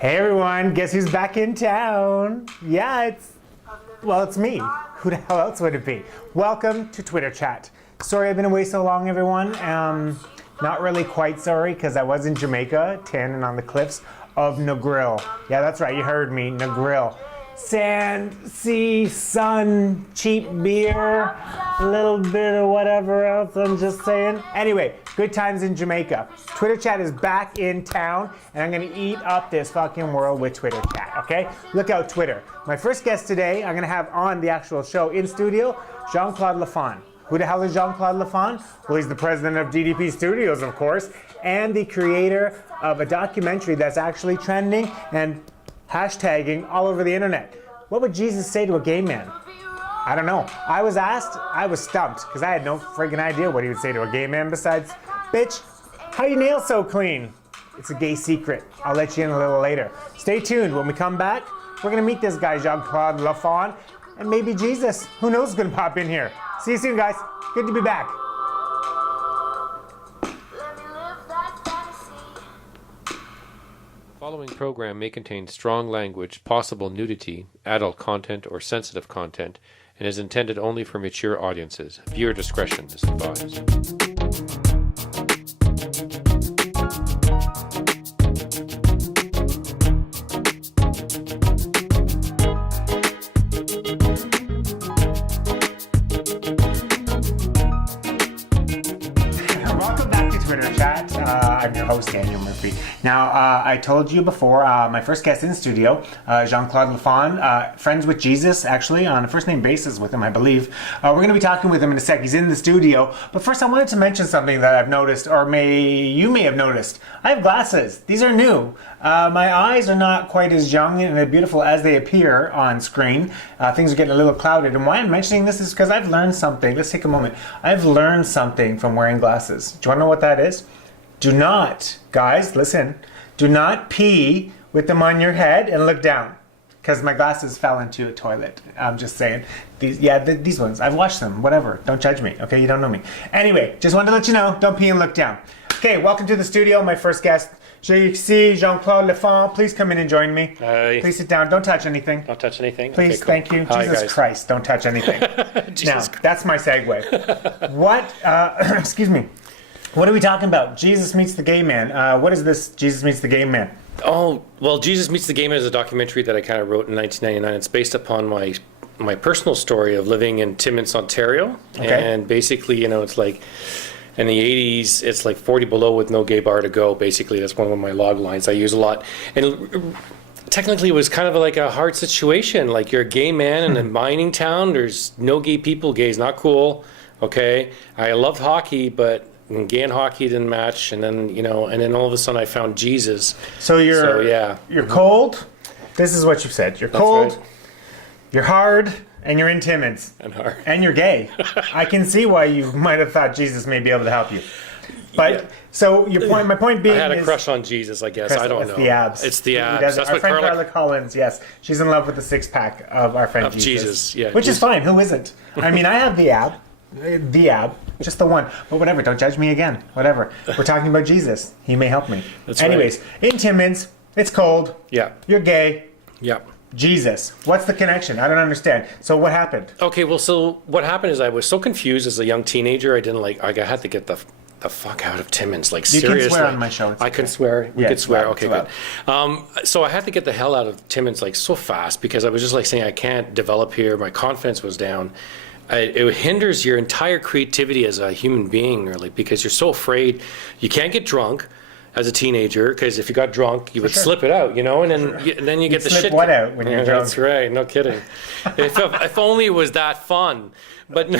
Hey everyone, guess who's back in town? Yeah, it's me. Who the hell else would it be? Welcome to Twitter Chat. Sorry I've been away so long, everyone. Not really quite sorry, because I was in Jamaica, tanning on the cliffs of Negril. Yeah, that's right, you heard me, Negril. Sand, sea, sun, cheap beer, a little bit of whatever else, I'm just saying. Anyway, good times in Jamaica. Twitter Chat is back in town, and I'm gonna eat up this fucking world with Twitter Chat, okay? Look out, Twitter. My first guest today, I'm gonna have on the actual show in studio, Jean-Claude Lafon. Who the hell is Jean-Claude Lafon? Well, he's the president of D.D.P Studios, of course, and the creator of a documentary that's actually trending and hashtagging all over the internet. What would Jesus say to a gay man? I don't know. I was asked, I was stumped, because I had no friggin' idea what he would say to a gay man besides, bitch, how you nails so clean? It's a gay secret. I'll let you in a little later. Stay tuned. When we come back, we're gonna meet this guy, Jean-Claude Lafon, and maybe Jesus. Who knows who's gonna pop in here. See you soon, guys. Good to be back. Following program may contain strong language, possible nudity, adult content, or sensitive content, and is intended only for mature audiences. Viewer discretion is advised. Welcome back to Twitter Chat. I'm your host, Daniel Murphy. Now, I told you before, my first guest in studio, Jean-Claude Lafon, friends with Jesus, actually, on a first-name basis with him, I believe. We're going to be talking with him in a sec. He's in the studio. But first, I wanted to mention something that I've noticed, or you may have noticed. I have glasses. These are new. My eyes are not quite as young and beautiful as they appear on screen. Things are getting a little clouded. And why I'm mentioning this is because I've learned something. Let's take a moment. I've learned something from wearing glasses. Do you want to know what that is? Do not, guys, listen, do not pee with them on your head and look down. Because my glasses fell into a toilet. I'm just saying. These ones, I've watched them, whatever. Don't judge me, okay? You don't know me. Anyway, just wanted to let you know, don't pee and look down. Okay, welcome to the studio, my first guest, Jean-Claude Lafon. Please come in and join me. Hi. Please sit down. Don't touch anything. Don't touch anything? Please, Okay, cool. thank you. Hi, Jesus guys. Christ, don't touch anything. Now, that's my segue. What, excuse me. What are we talking about? Jesus Meets the Gay Man. What is this Jesus Meets the Gay Man? Oh, well, Jesus Meets the Gay Man is a documentary that I kind of wrote in 1999. It's based upon my personal story of living in Timmins, Ontario. Okay. And basically, it's like in the 80s, it's like 40 below with no gay bar to go. Basically, that's one of my log lines I use a lot. And technically, it was kind of like a hard situation. Like, you're a gay man in a mining town. There's no gay people. Gay is not cool. Okay. I loved hockey, but gay and hockey didn't match. And then, and then all of a sudden I found Jesus. So you're cold. This is what you've said. You're cold, right. You're hard, and you're in Timmins. And hard. And you're gay. I can see why you might have thought Jesus may be able to help you. But, Yeah. So my point being I had a is, crush on Jesus, I guess. I don't know. It's the abs. It's the He abs. does it. That's Our what friend Carla... Carla Collins, yes. She's in love with the six-pack of our friend Of Jesus. Jesus, yeah. Which is fine. Who isn't? I mean, I have the ab. Just the one. But whatever, don't judge me again. Whatever. We're talking about Jesus. He may help me. That's Anyways, in Timmins, it's cold. Yeah. You're gay. Yeah. Jesus. What's the connection? I don't understand. So what happened? Okay, well, so what happened is I was so confused as a young teenager. I had to get the fuck out of Timmins. Like, You seriously. can swear on my show. It's I can okay. swear. We Yeah, could swear. it's Okay, allowed. good. So I had to get the hell out of Timmins like so fast because I was just like saying I can't develop here. My confidence was down. It hinders your entire creativity as a human being, really, because you're so afraid. You can't get drunk as a teenager, because if you got drunk, you would slip it out, and then you get the slip shit. what out when you're drunk? That's right. No kidding. if only it was that fun. But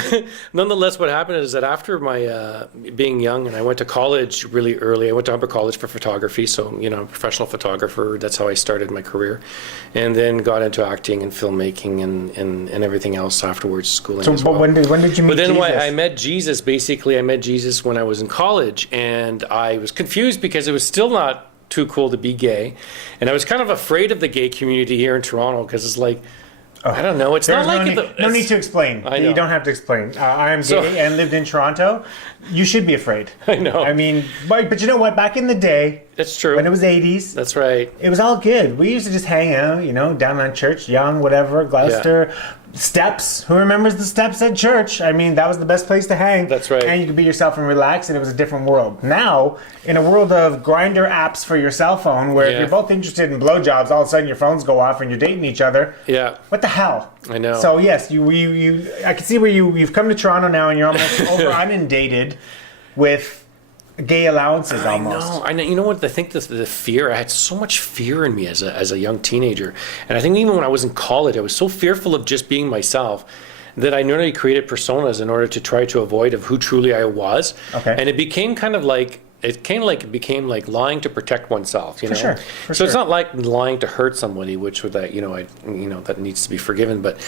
nonetheless, what happened is that after my being young, and I went to college really early. I went to Humber College for photography, so professional photographer. That's how I started my career, and then got into acting and filmmaking and everything else afterwards, schooling. So as well. when did you meet But then Jesus? when I met Jesus, basically, I met Jesus when I was in college, and I was confused because it was still not too cool to be gay, and I was kind of afraid of the gay community here in Toronto because it's like, I don't know. It's There's not like no need to explain. I know. You don't have to explain. I am So- gay and lived in Toronto. You should be afraid. I know. I mean, but you know what? Back in the day, That's true. when it was 80s, That's right. it was all good. We used to just hang out, down on Church, Young, whatever, Gloucester. Steps. Who remembers the steps at church? I mean, that was the best place to hang. That's right. And you could be yourself and relax, and it was a different world. Now, in a world of grinder apps for your cell phone, where if Yeah. you're both interested in blowjobs, all of a sudden your phones go off and you're dating each other. Yeah. What the hell? I know. So yes, I can see where you've come to Toronto now, and you're almost over inundated with gay allowances almost. I know. You know what? I think the fear. I had so much fear in me as a young teenager, and I think even when I was in college, I was so fearful of just being myself that I nearly created personas in order to try to avoid of who truly I was. Okay. And it became kind of like. It became like lying to protect oneself, you know. sure, for So it's sure. not like lying to hurt somebody, which would that that needs to be forgiven. But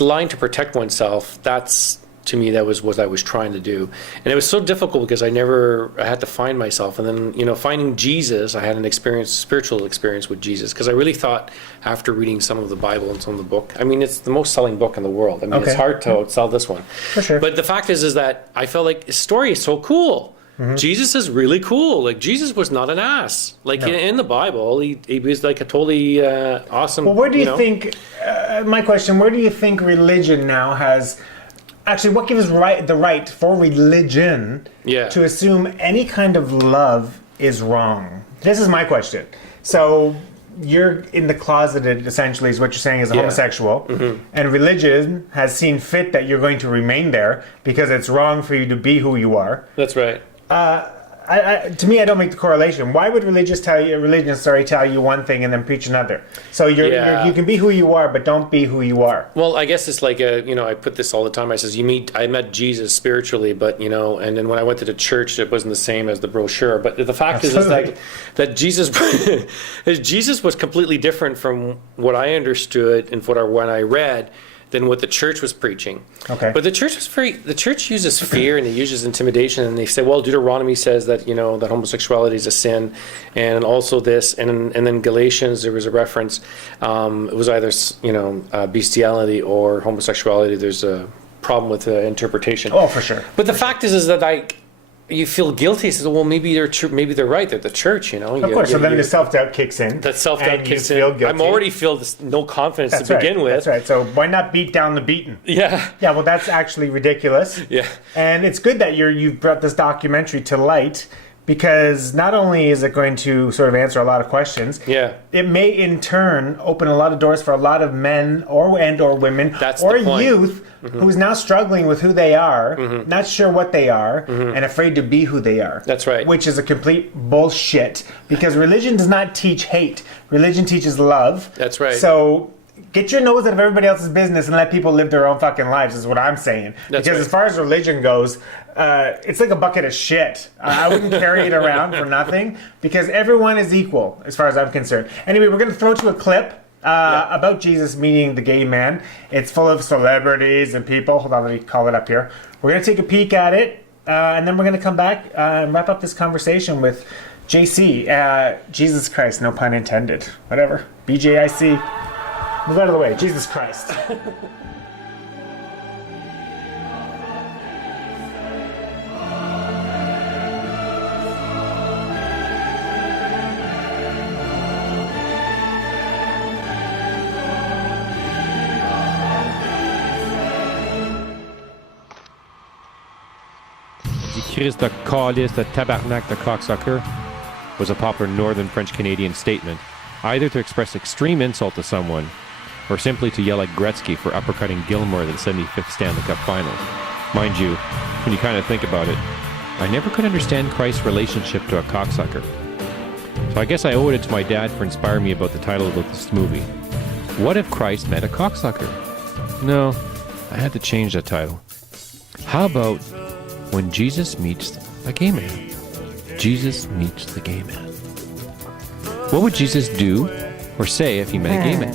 lying to protect oneself, that's to me that was what I was trying to do, and it was so difficult because I had to find myself, and then finding Jesus, I had an spiritual experience with Jesus, because I really thought after reading some of the Bible and some of the book, I mean it's the most selling book in the world. I mean Okay. it's hard to sell this one, For sure. but the fact is that I felt like his story is so cool. Jesus is really cool. Like Jesus was not an ass. Like in the Bible, he was like a totally awesome. Well, where do you think? My question: where do you think religion now has? Actually, what gives the right for religion to assume any kind of love is wrong? This is my question. So you're in the closeted, essentially, is what you're saying, as a homosexual, and religion has seen fit that you're going to remain there because it's wrong for you to be who you are. That's right. To me, I don't make the correlation. Why would religion tell you one thing and then preach another? So you can be who you are, but don't be who you are. Well, I guess it's like I put this all the time. I says I met Jesus spiritually, but and then when I went to the church, it wasn't the same as the brochure. But the fact is that Jesus, Jesus was completely different from what I understood and when I read than what the church was preaching. Okay. But the church uses fear and it uses intimidation, and they say, well, Deuteronomy says that that homosexuality is a sin, and also this, and then Galatians there was a reference. It was either bestiality or homosexuality. There's a problem with interpretation. Oh, for sure. But the fact is that you feel guilty. Says, well, maybe they're right. They're the church, Of course. So then the self-doubt kicks in. That self-doubt and kicks you in. feel guilty. I'm already feel no confidence That's to right. begin with. That's right. So why not beat down the beaten? Yeah. Yeah. Well, that's actually ridiculous. Yeah. And it's good that you've brought this documentary to light, because not only is it going to sort of answer a lot of questions, it may in turn open a lot of doors for a lot of men or women or youth who's now struggling with who they are, not sure what they are, and afraid to be who they are. That's right. Which is a complete bullshit, because religion does not teach hate. Religion teaches love. That's right. So get your nose out of everybody else's business and let people live their own fucking lives, is what I'm saying. That's because right. as far as religion goes, it's like a bucket of shit. I wouldn't carry it around for nothing, because everyone is equal as far as I'm concerned. Anyway, we're going to throw to a clip about Jesus meeting the gay man. It's full of celebrities and people. Hold on, let me call it up here. We're going to take a peek at it, and then we're going to come back and wrap up this conversation with JC. Jesus Christ, no pun intended. Whatever. BJIC. Move out of the way. Jesus Christ. Christ de calice de tabarnak de cocksucker was a popular northern French Canadian statement, either to express extreme insult to someone or simply to yell like Gretzky for uppercutting Gilmore at the 75th Stanley Cup Finals. Mind you, when you kind of think about it, I never could understand Christ's relationship to a cocksucker. So I guess I owe it to my dad for inspiring me about the title of this movie. What if Christ met a cocksucker? No, I had to change that title. How about When Jesus Meets a Gay Man? Jesus Meets the Gay Man. What would Jesus do or say if he met a gay man?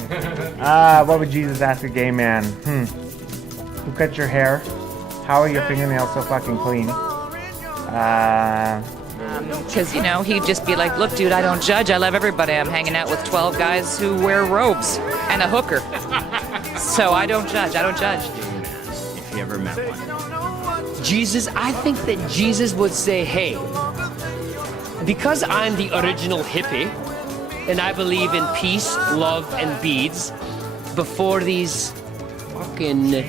What would Jesus ask a gay man? Who cut your hair? How are your fingernails so fucking clean? Because, he'd just be like, look, dude, I don't judge. I love everybody. I'm hanging out with 12 guys who wear robes and a hooker. So I don't judge. If you ever met one. Jesus, I think that Jesus would say, hey, because I'm the original hippie, and I believe in peace, love, and beads, before these fucking,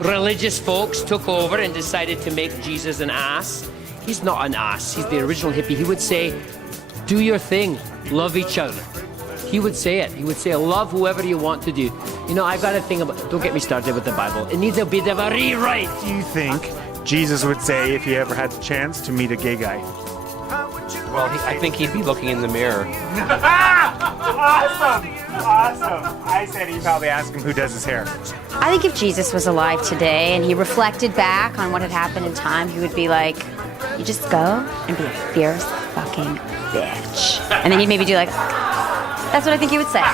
religious folks took over and decided to make Jesus an ass. He's not an ass. He's the original hippie. He would say, do your thing. Love each other. He would say it. He would say, love whoever you want to do. I've got a thing about, don't get me started with the Bible. It needs a bit of a rewrite. Do you think Jesus would say if he ever had the chance to meet a gay guy? Well, I think he'd be looking in the mirror. Awesome! I said he'd probably ask him who does his hair. I think if Jesus was alive today and he reflected back on what had happened in time, he would be like, you just go and be a fierce fucking bitch. And then he'd maybe do like, that's what I think he would say.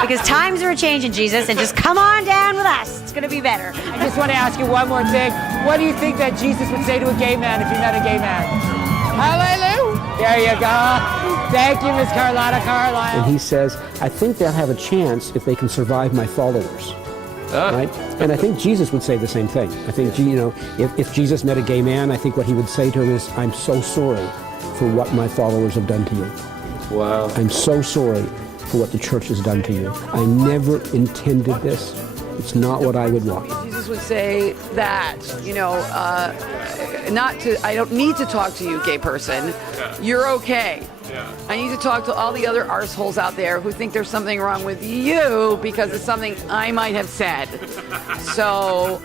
Because times are a-changing, Jesus, and just come on down with us. It's going to be better. I just want to ask you one more thing. What do you think that Jesus would say to a gay man if he met a gay man? Hallelujah! There you go. Thank you, Miss Carlotta Carlisle. And he says, I think they'll have a chance if they can survive my followers. Right? And I think Jesus would say the same thing. I think, if Jesus met a gay man, I think what he would say to him is, I'm so sorry for what my followers have done to you. Wow. I'm so sorry for what the church has done to you. I never intended this. It's not what I would want. Jesus would say that, I don't need to talk to you, gay person. You're okay. I need to talk to all the other arseholes out there who think there's something wrong with you because it's something I might have said. So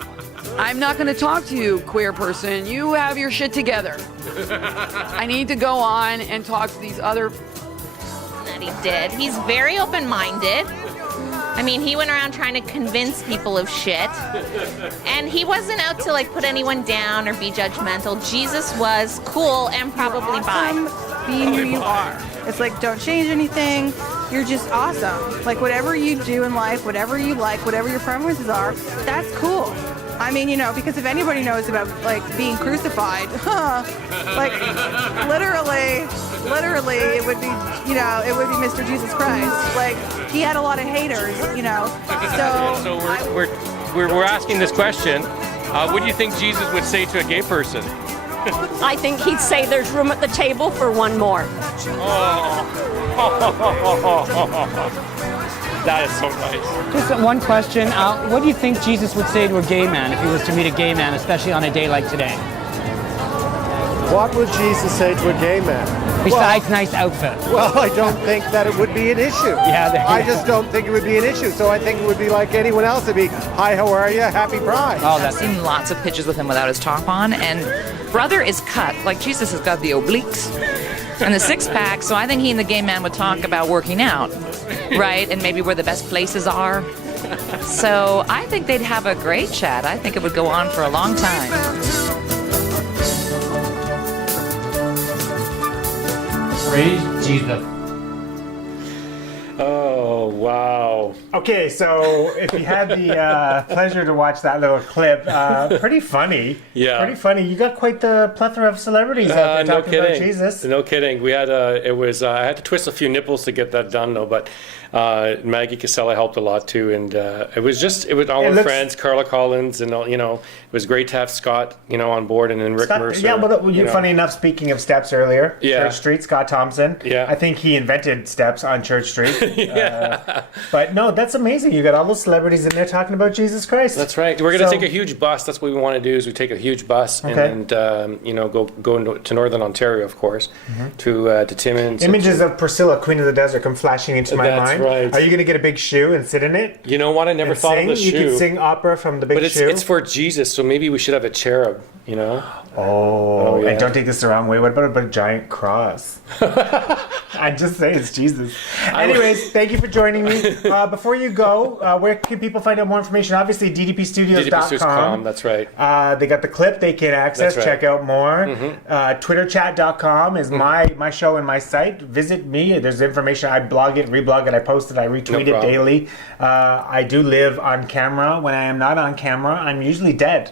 I'm not going to talk to you, queer person. You have your shit together. I need to go on and talk to these other... That he did. He's very open-minded. I mean, he went around trying to convince people of shit. And he wasn't out to, put anyone down or be judgmental. Jesus was cool and probably bi. Being who you are. It's like, don't change anything. You're just awesome. Whatever you do in life, whatever you like, whatever your preferences are, that's cool. I mean, if anybody knows about, being crucified, literally, it would be, it would be Mr. Jesus Christ. He had a lot of haters, So we're asking this question. What do you think Jesus would say to a gay person? I think he'd say there's room at the table for one more. That is so nice. Just one question. What do you think Jesus would say to a gay man if he was to meet a gay man, especially on a day like today? What would Jesus say to a gay man? Besides nice outfit. Well, I don't think that it would be an issue. I just don't think it would be an issue. So I think it would be like anyone else. It'd be, hi, how are you? Happy Pride. I've seen lots of pictures with him without his top on, and brother is cut. Jesus has got the obliques and the six-pack, so I think he and the gay man would talk about working out, right? And maybe where the best places are. So I think they'd have a great chat. I think it would go on for a long time. Praise Jesus. Oh, wow. Okay, so if you had the pleasure to watch that little clip, pretty funny. Yeah. Pretty funny. You got quite the plethora of celebrities out there talking about Jesus. No kidding. We had I had to twist a few nipples to get that done though, but Maggie Casella helped a lot too, and it was all our friends, Carla Collins, and all, it was great to have Scott, on board, and then Rick Mercer. Yeah, but funny enough, speaking of steps earlier, Church Street, Scott Thompson. Yeah. I think he invented steps on Church Street. Yeah. But no, that's amazing. You got all those celebrities in there talking about Jesus Christ. That's right. We're going to take a huge bus. That's what we want to do. Is we take a huge bus and go to Northern Ontario, of course, to Timmins. Images of Priscilla, Queen of the Desert, come flashing into my mind. Right. Are you going to get a big shoe and sit in it? You know what? I never thought of the shoe. You could sing opera from the big shoe. But it's for Jesus, so maybe we should have a cherub. Oh, yeah. And don't take this the wrong way. What about a giant cross? I just say it's Jesus. Anyways, thank you for joining me. Before you go, where can people find out more information? Obviously, ddpstudios.com. ddpstudios.com, that's right. They got the clip they can access. Check out more. Twitterchat.com is my show and my site. Visit me. There's information. I blog it, reblog it, I post it, I retweet it daily. I do live on camera. When I am not on camera, I'm usually dead.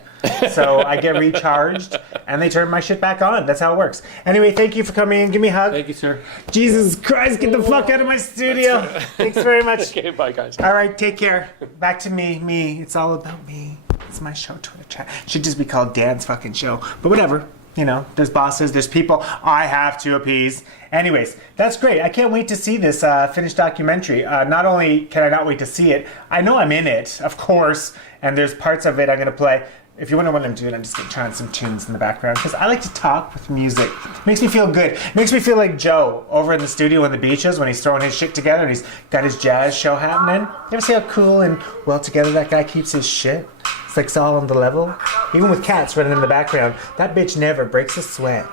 So I get recharged and they turn my shit back on. That's how it works. Anyway, thank you for coming in. Give me a hug. Thank you, sir. Jesus Christ, get the fuck out of my studio. Thanks very much. Okay, bye, guys. All right, take care. Back to me. It's all about me. It's my show, Twitter Chat. Should just be called Dan's fucking show. But whatever. You know, there's bosses, there's people I have to appease. Anyways, that's great. I can't wait to see this finished documentary. Not only can I not wait to see it, I know I'm in it, of course, and there's parts of it I'm going to play. If you wonder what I'm doing, I'm just going to try on some tunes in the background because I like to talk with music. It makes me feel good. It makes me feel like Joe over in the studio on the beaches when he's throwing his shit together and he's got his jazz show happening. You ever see how cool and well together that guy keeps his shit? It's like it's all on the level. Even with cats running in the background, that bitch never breaks a sweat.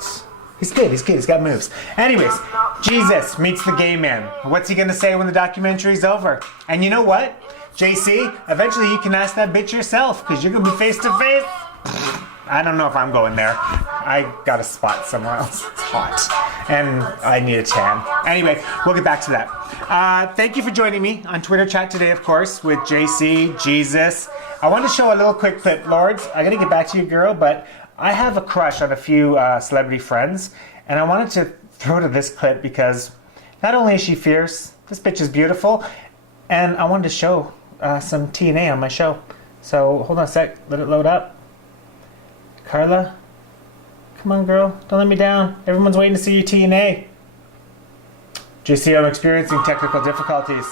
He's good. He's got moves. Anyways, Jesus meets the gay man. What's he going to say when the documentary's over? And you know what? JC, eventually you can ask that bitch yourself because you're going to be face to face. I don't know if I'm going there. I got a spot somewhere else. It's hot. And I need a tan. Anyway, we'll get back to that. Thank you for joining me on Twitter Chat today, of course, with JC, Jesus. I want to show a little quick clip. Lords, I got to get back to you, girl, but I have a crush on a few celebrity friends, and I wanted to throw to this clip because not only is she fierce, this bitch is beautiful, and I wanted to show some TNA on my show. So hold on a sec, let it load up. Carla, come on, girl, don't let me down. Everyone's waiting to see your TNA. JC, I'm experiencing technical difficulties.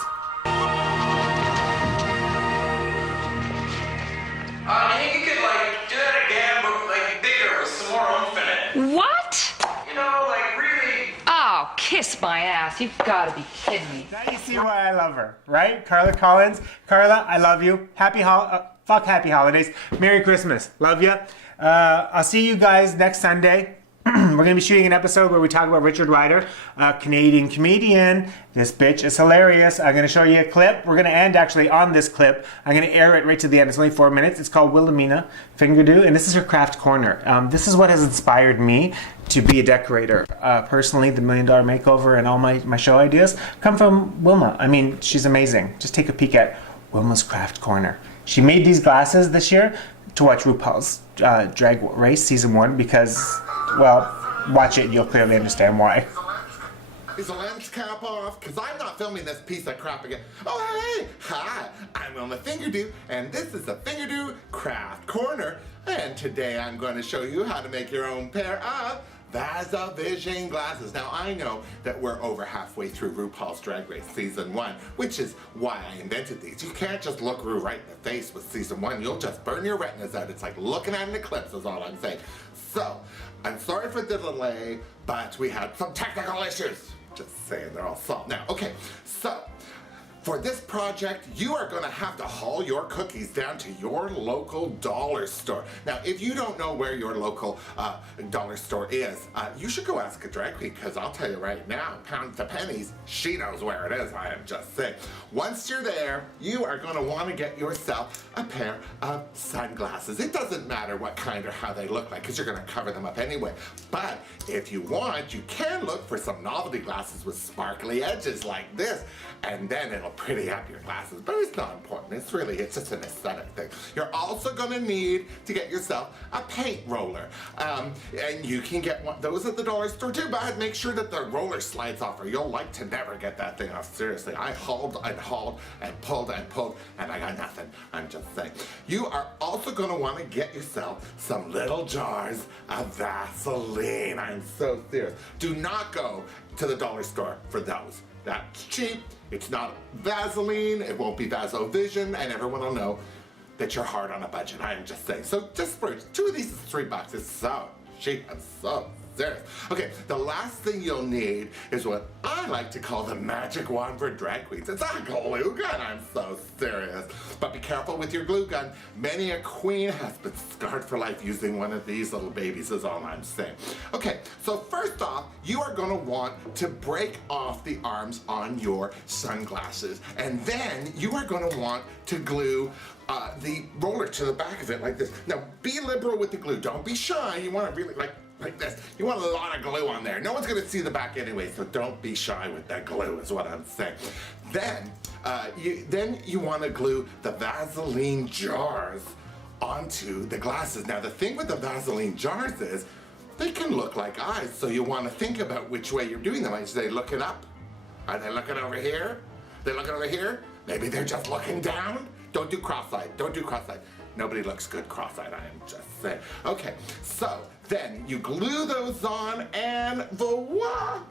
Kiss my ass. You've got to be kidding me. Now you see why I love her, right? Carla Collins. Carla, I love you. Happy holidays. Merry Christmas. Love you. I'll see you guys next Sunday. We're going to be shooting an episode where we talk about Richard Ryder, a Canadian comedian. This bitch is hilarious. I'm going to show you a clip. We're going to end actually on this clip. I'm going to air it right to the end. It's only 4 minutes. It's called Wilhelmina Fingerdo, and this is her craft corner. This is what has inspired me to be a decorator. Personally, the $1 Million Makeover and all my show ideas come from Wilma. I mean, she's amazing. Just take a peek at Wilma's Craft Corner. She made these glasses this year to watch RuPaul's Drag Race Season 1 because, well, watch it and you'll clearly understand why. Is the lens cap off? Because I'm not filming this piece of crap again. Oh, hey! Hi! I'm Wilma Fingerdo, and this is the Fingerdo Craft Corner. And today I'm going to show you how to make your own pair of VasaVision glasses. Now, I know that we're over halfway through RuPaul's Drag Race Season 1, which is why I invented these. You can't just look Ru right in the face with Season 1. You'll just burn your retinas out. It's like looking at an eclipse is all I'm saying. So, I'm sorry for the delay, but we had some technical issues. Just saying, they're all solved now. Okay, so for this project, you are going to have to haul your cookies down to your local dollar store. Now, if you don't know where your local dollar store is, you should go ask a drag queen, because I'll tell you right now, pounds to pennies, she knows where it is, I am just saying. Once you're there, you are going to want to get yourself a pair of sunglasses. It doesn't matter what kind or how they look like, because you're going to cover them up anyway. But if you want, you can look for some novelty glasses with sparkly edges like this, and then it'll pretty up your glasses, but it's not important. It's just an aesthetic thing. You're also going to need to get yourself a paint roller. And you can get those at the dollar store too, but make sure that the roller slides off or you'll like to never get that thing off. Seriously, I hauled and hauled and pulled and I got nothing. I'm just saying. You are also going to want to get yourself some little jars of Vaseline. I'm so serious. Do not go to the dollar store for those. That's cheap. It's not Vaseline, it won't be VasaVision, and everyone will know that you're hard on a budget. I am just saying. So just for 2 of these is $3. It's so cheap and so serious. Okay, the last thing you'll need is what I like to call the magic wand for drag queens. It's a glue gun. I'm so serious. But be careful with your glue gun. Many a queen has been scarred for life using one of these little babies is all I'm saying. Okay, so first off, you are going to want to break off the arms on your sunglasses. And then you are going to want to glue the roller to the back of it like this. Now, be liberal with the glue. Don't be shy. You want to really like this. You want a lot of glue on there. No one's going to see the back anyway, so don't be shy with that glue is what I'm saying. Then you want to glue the Vaseline jars onto the glasses. Now the thing with the Vaseline jars is they can look like eyes, so you want to think about which way you're doing them. Are they looking up? Are they looking over here? They're looking over here? Maybe they're just looking down? Don't do cross-eyed. Don't do cross-eyed. Nobody looks good cross-eyed, I am just saying. Okay, so then you glue those on and voila!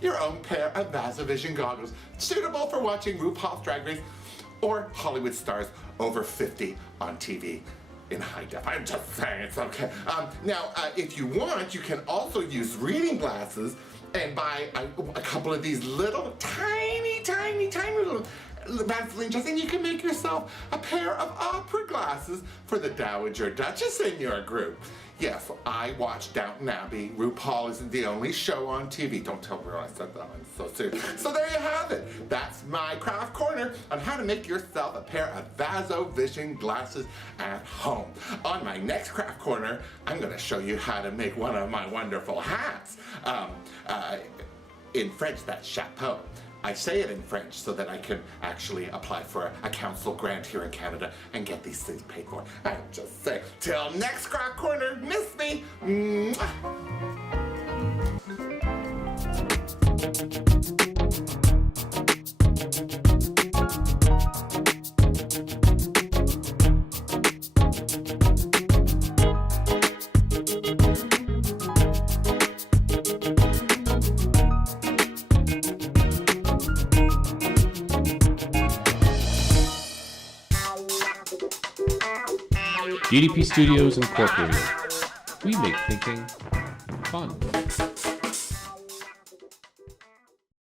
Your own pair of VasoVision goggles, suitable for watching RuPaul's Drag Race or Hollywood stars over 50 on TV in high def. I'm just saying, it's okay. Now, if you want, you can also use reading glasses and buy a couple of these little tiny little Vaseline jars, and you can make yourself a pair of opera glasses for the Dowager Duchess in your group. Yes, I watch Downton Abbey. RuPaul isn't the only show on TV. Don't tell me I said that. I'm so serious. So there you have it. That's my craft corner on how to make yourself a pair of VasoVision glasses at home. On my next craft corner, I'm going to show you how to make one of my wonderful hats. In French, that's chapeau. I say it in French so that I can actually apply for a council grant here in Canada and get these things paid for. I'm just saying. Till next craft corner, miss me. Mwah. D.D.P Studios Incorporated. We make thinking fun.